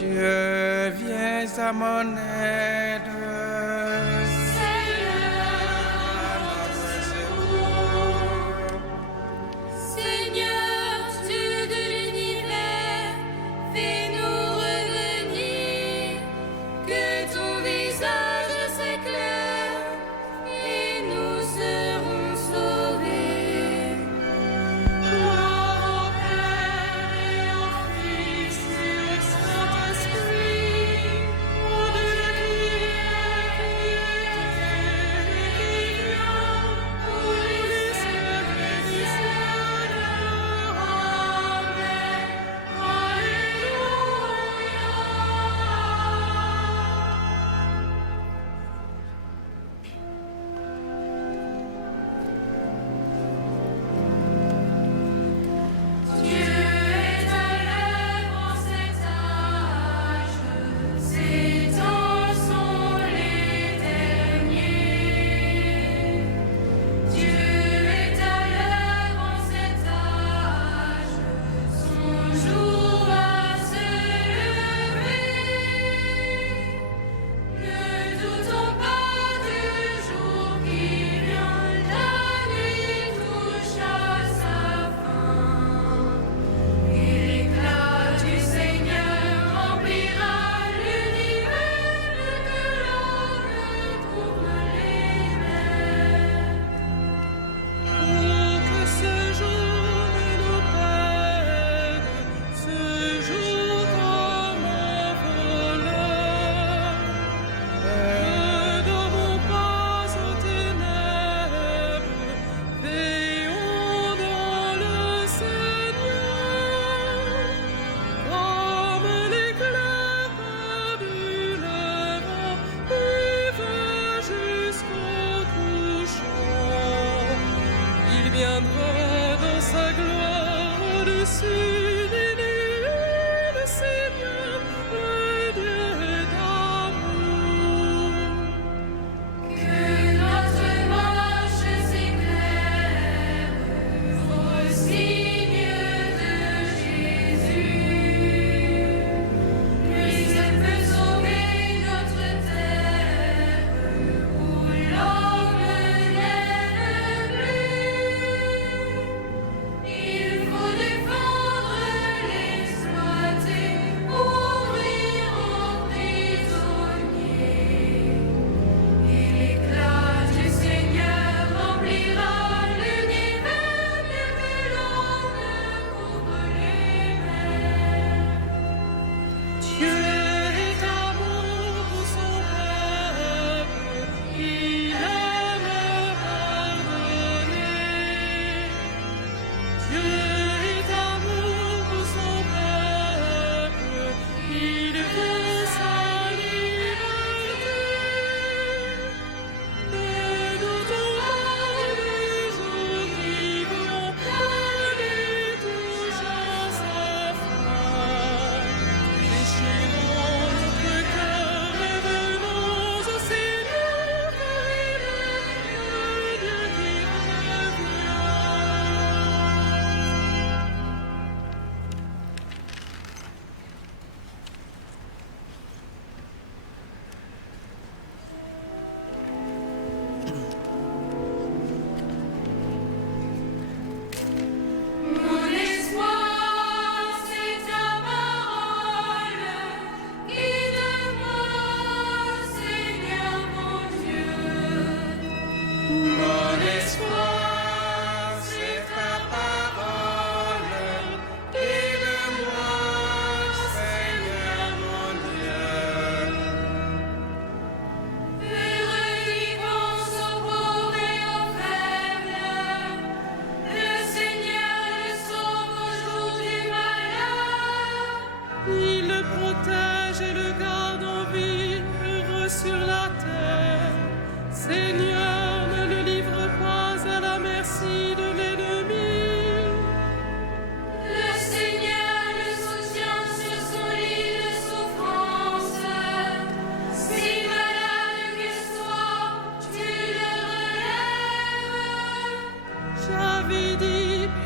Dieu, viens à mon aide.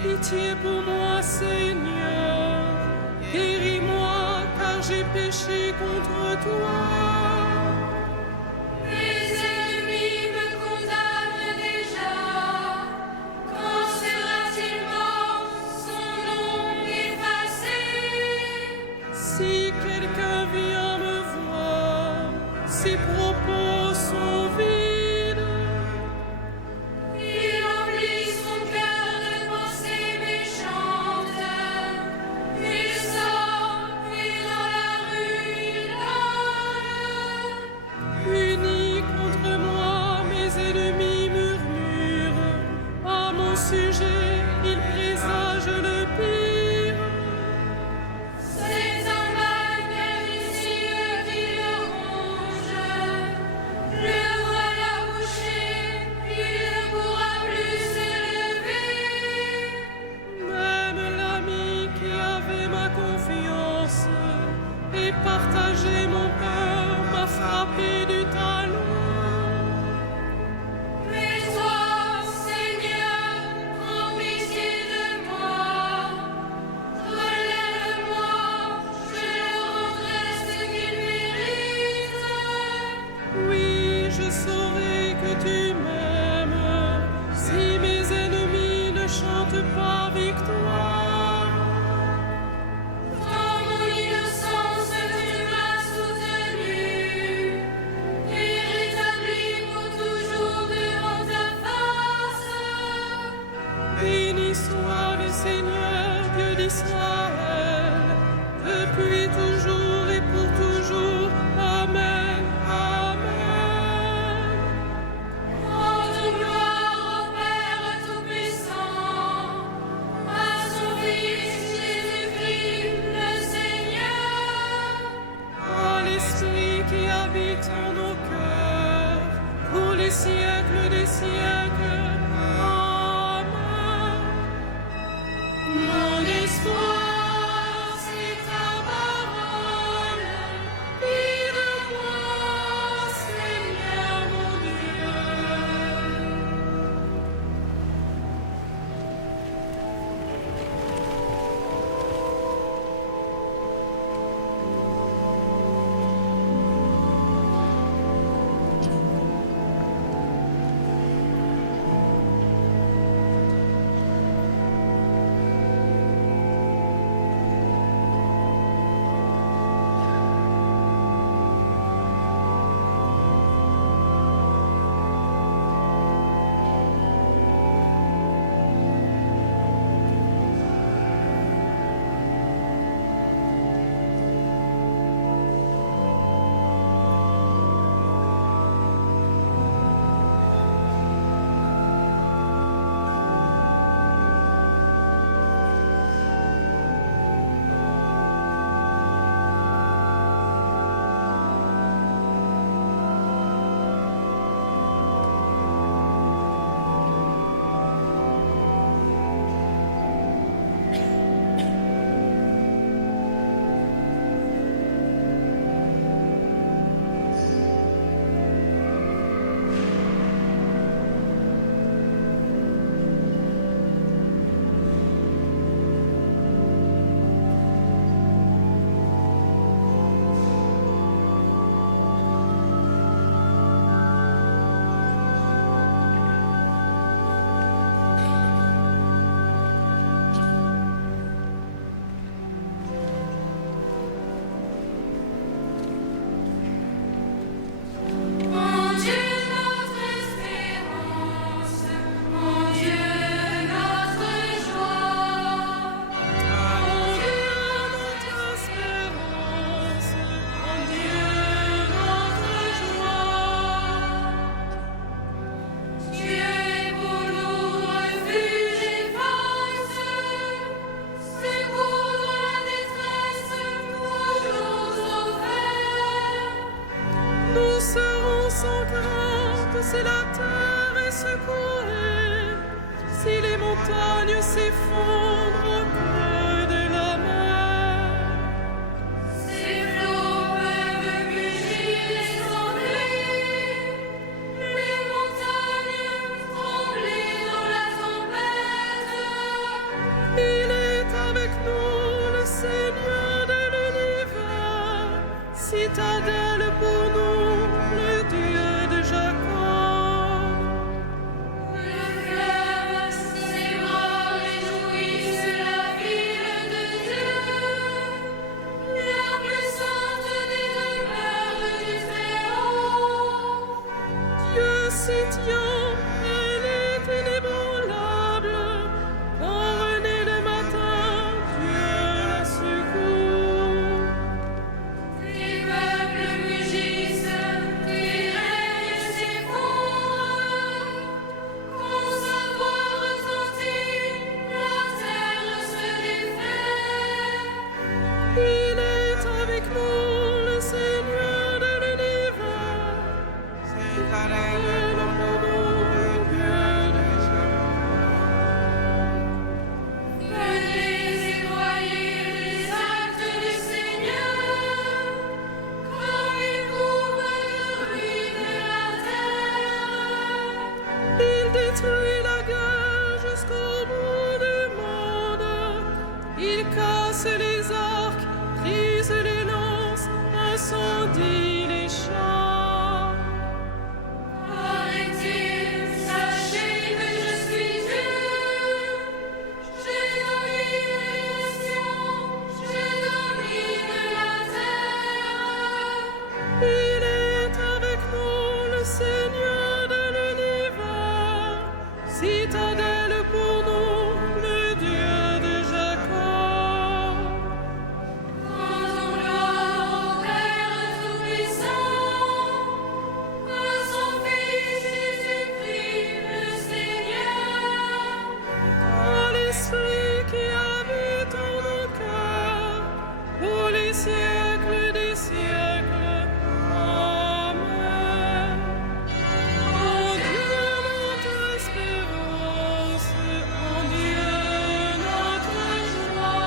Pitié pour moi, Seigneur, guéris-moi car j'ai péché. péché contre toi. Mes ennemis me condamnent déjà. Quand sera-t-il son nom effacé? Si quelqu'un vient me voir, ses propos sont vides. Il emplit son cœur de pensées méchantes. Il sort et dans la rue il parle. Unis contre moi, mes ennemis murmurent. À mon sujet, ils présagent le pire. C'est un mal pernicieux qui le ronge. Le voilà bouché, il ne pourra plus se lever. Même l'ami qui avait ma confiance et partageait mon cœur m'a frappé du talon. Mais toi, Seigneur, prends pitié de moi. Relève-moi, je leur rendrai ce qu'ils méritent. Oui, je saurai que tu m'aimes si mes ennemis ne chantent pas victoire. Dans mon innocence, tu m'as soutenu et rétabli pour toujours devant ta face. Béni soit le Seigneur, Dieu d'Israël, depuis toujours et pour toujours. Amen, amen. Rends gloire au Père Tout-Puissant, à son Fils Jésus-Christ le Seigneur. À l'Esprit qui habite en nos cœurs, pour les siècles des siècles. Amen. Mon espoir, c'est ta parole. Guide-moi, Seigneur mon Dieu. Mon Dieu, notre espérance, mon Dieu, notre joie. Mon Dieu, notre espérance, mon Dieu, notre joie. Dieu est pour nous refuge et force, secours dans la détresse, toujours sauveur. Nous serons sans crainte si la terre est secouée, si les montagnes s'effondrent au creux de la mer. Ces flots peuvent mugir et trembler, les montagnes trembler dans la tempête. Il est avec nous, le Seigneur de l'univers. scintillant, elle est inébranlable. Quand renaît le matin, Dieu la secoue. Tes meubles mugissent, tes règnes s'effondrent. Quand sa voix retentit, la terre se défait. Il est avec nous, le Seigneur de l'univers. C'est l'Éternel pour nous, le Dieu de Jacob. Venez et voyez les actes du Seigneur, comme il couvre de ruines la terre. Il détruit la guerre jusqu'au bout du monde. Il casse les arcs, brise les lances, incendie les champs. Arrêtez, sachez que je suis Dieu. Je domine les nations, je domine la terre. Il est avec nous, le Seigneur de l'univers. Citadelle pour nous, le Dieu de Jacob. Rendons gloire au Père Tout-Puissant, à son Fils Jésus-Christ le Seigneur. À l'Esprit qui habite en nos cœurs, pour les siècles des siècles. Amen. En Dieu notre espérance, en Dieu notre joie.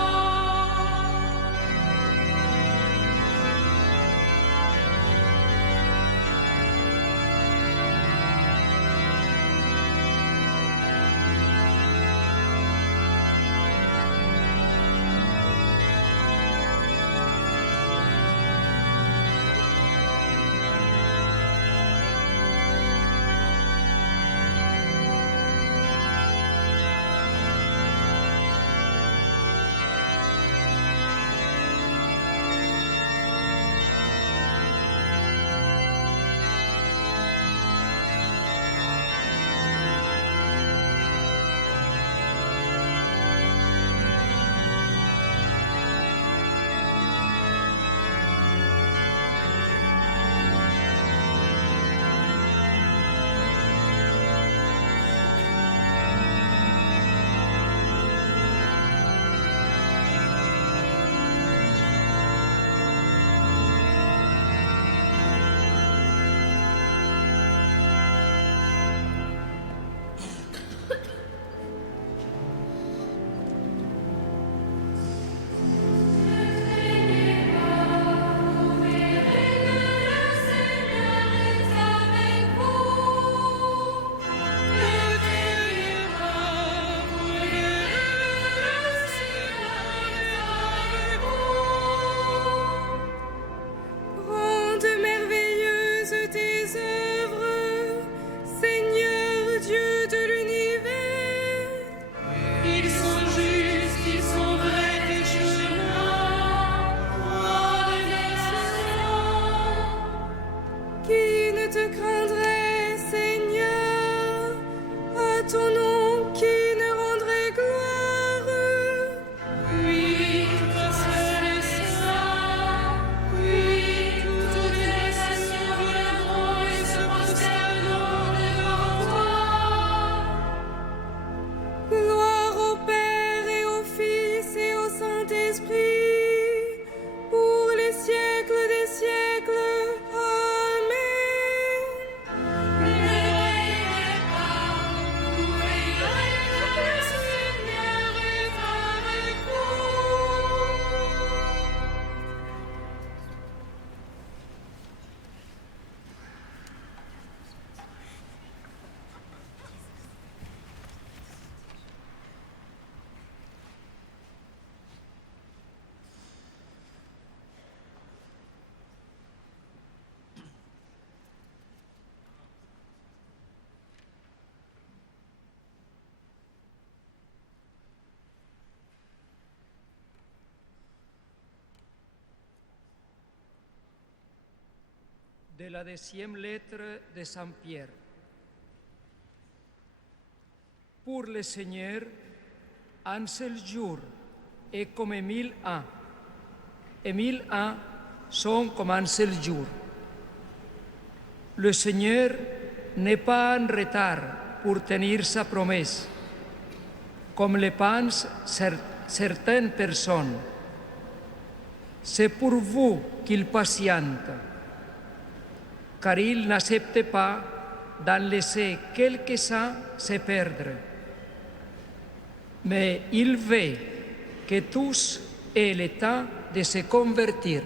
Grandes merveilleuses tes œuvres, Seigneur Dieu de l'univers. Ils sont justes, ils sont vrais tes chemins, roi des nations. Qui ne te craindrait, Seigneur, à ton nom qui ne rendrait gloire? Oui, toi seul es saint. Oui, toutes les nations viendront et se prosterneront devant toi. Gloire au Père et au Fils et au Saint-Esprit, pour les siècles des siècles. Amen. Ne veillez pas, vous veillerez que le Seigneur est avec vous. De la 10e lettre de Saint Pierre. pour le Seigneur un seul jour est comme 1000 ans, et 1000 ans sont comme un seul jour. Le Seigneur n'est pas en retard pour tenir sa promesse, comme le pensent certaines personnes. C'est pour vous qu'il patiente, car il n'accepte pas d'en laisser quelques-uns se perdre. Mais il veut que tous aient le temps de se convertir.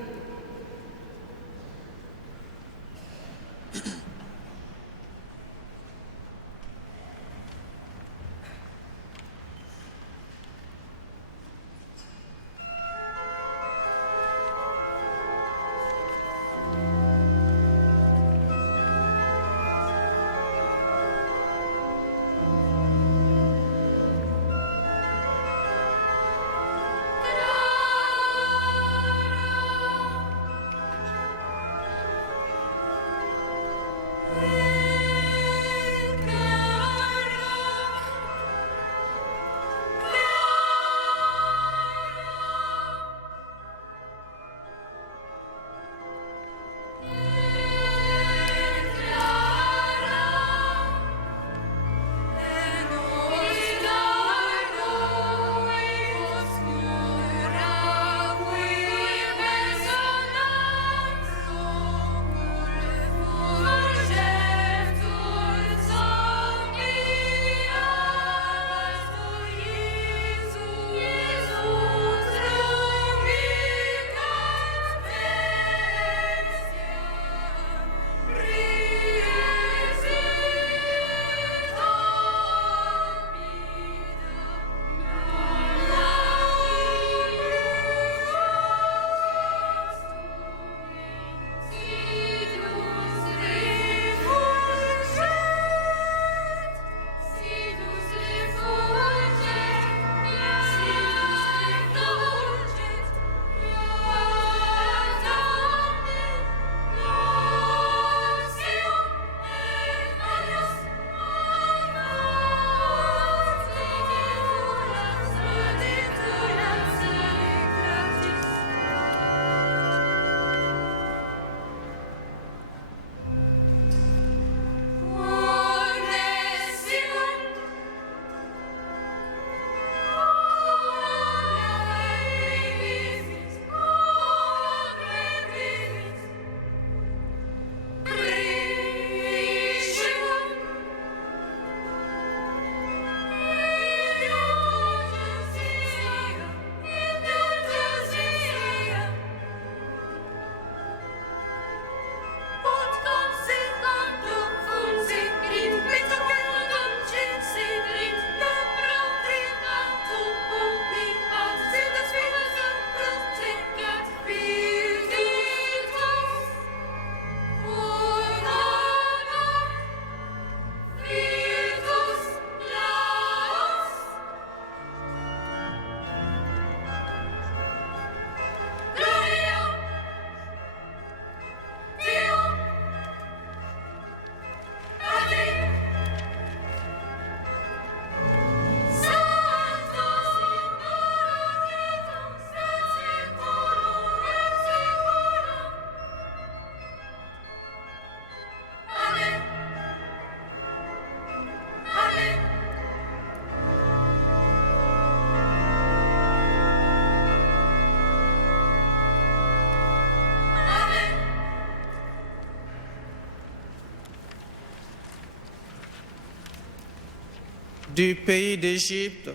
Du pays d'Égypte,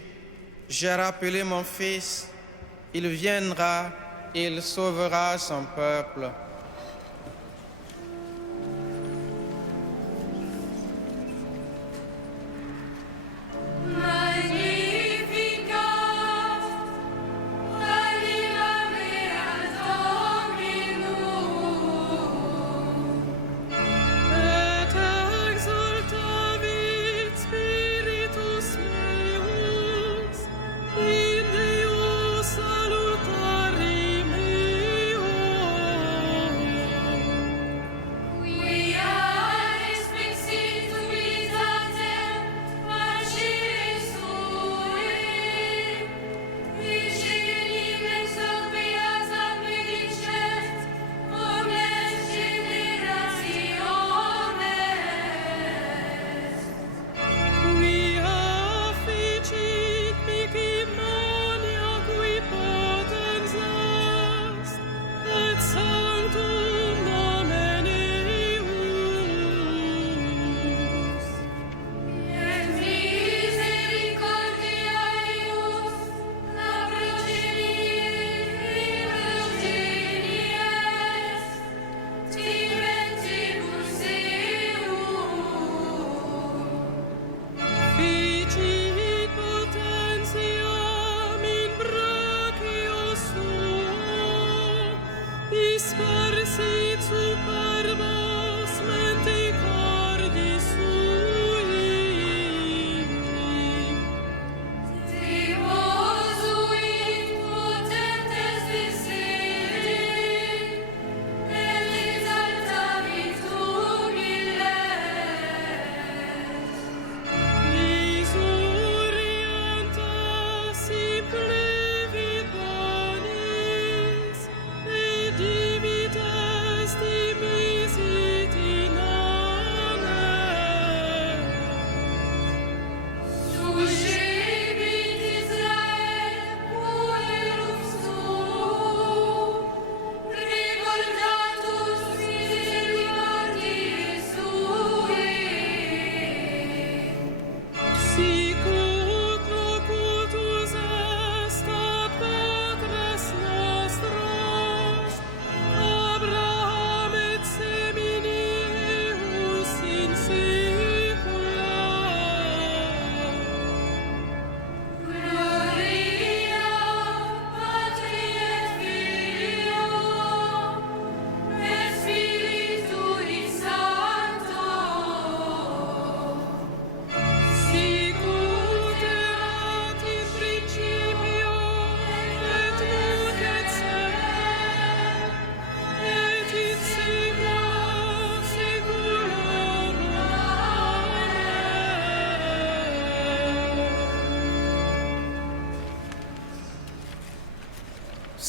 j'ai rappelé mon fils, il viendra, il sauvera son peuple. In Deo salutari meo.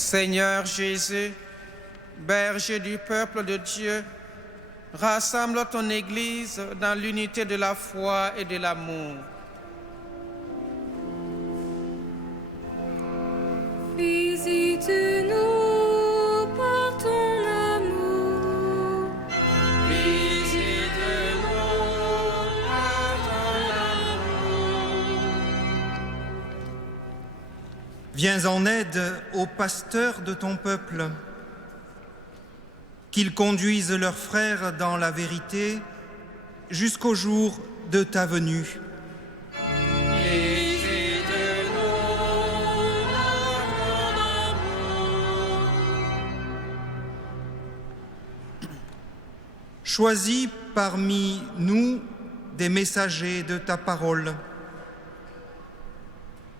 Seigneur Jésus, berger du peuple de Dieu, rassemble ton Église dans l'unité de la foi et de l'amour. Visite-nous par ton amour. Visite-nous par ton amour. Viens en aide aux pasteurs de ton peuple, qu'ils conduisent leurs frères dans la vérité jusqu'au jour de ta venue. Choisis parmi nous des messagers de ta parole,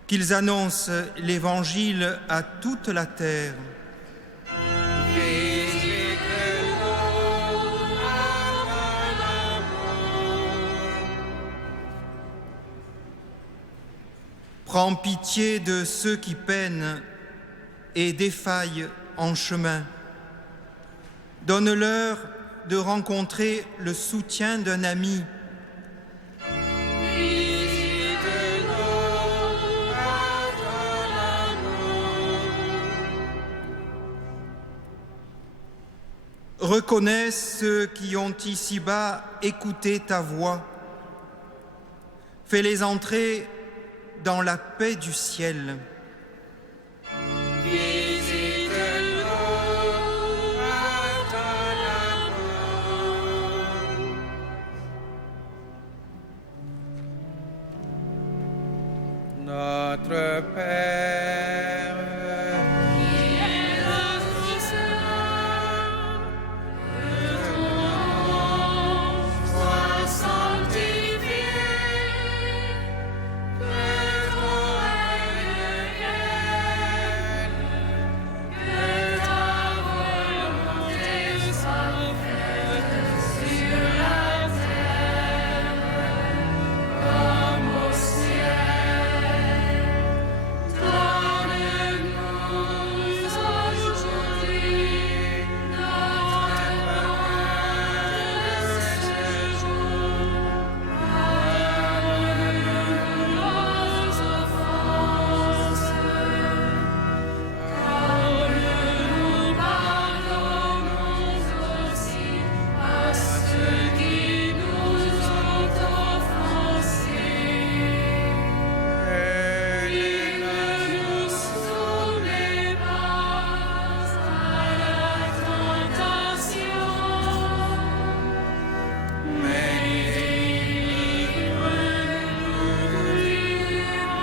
qu'ils annoncent l'Évangile à toute la terre. Prends pitié de ceux qui peinent et défaillent en chemin. Donne-leur de rencontrer le soutien d'un ami. Reconnais ceux qui ont ici-bas écouté ta voix. Fais-les entrer dans la paix du ciel. Notre Père, Qui es dans les cieux, que ton nom soit sanctifié, que ton règne vienne, que ta volonté soit faite sur la terre comme au ciel. Donne-nous aujourd'hui notre pain de ce jour. Pardonne-nous nos offenses, comme nous pardonnons aussi à ceux qui nous ont offensés. Et ne nous soumets pas à la tentation, mais délivre-nous du mal.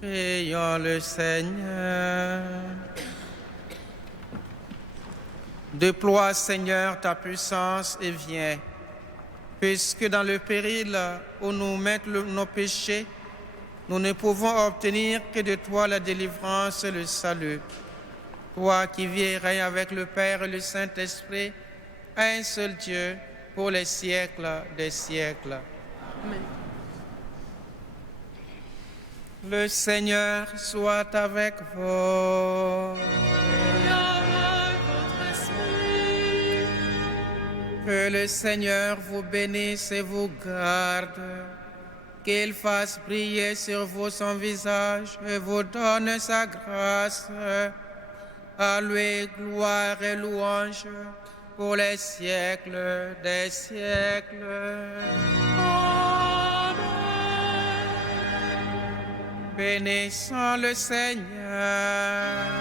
prions le Seigneur. Déploie, Seigneur, ta puissance et viens, puisque dans le péril où nous mettent nos péchés, nous ne pouvons obtenir que de toi la délivrance et le salut. Toi qui vis et règnes avec le Père et le Saint-Esprit, un seul Dieu, pour les siècles des siècles. Amen. Le Seigneur soit avec vous. Et avec votre esprit, Que le Seigneur vous bénisse et vous garde, qu'il fasse briller sur vous son visage et vous donne sa grâce. À lui, gloire et louange pour les siècles des siècles. Bénissons le Seigneur.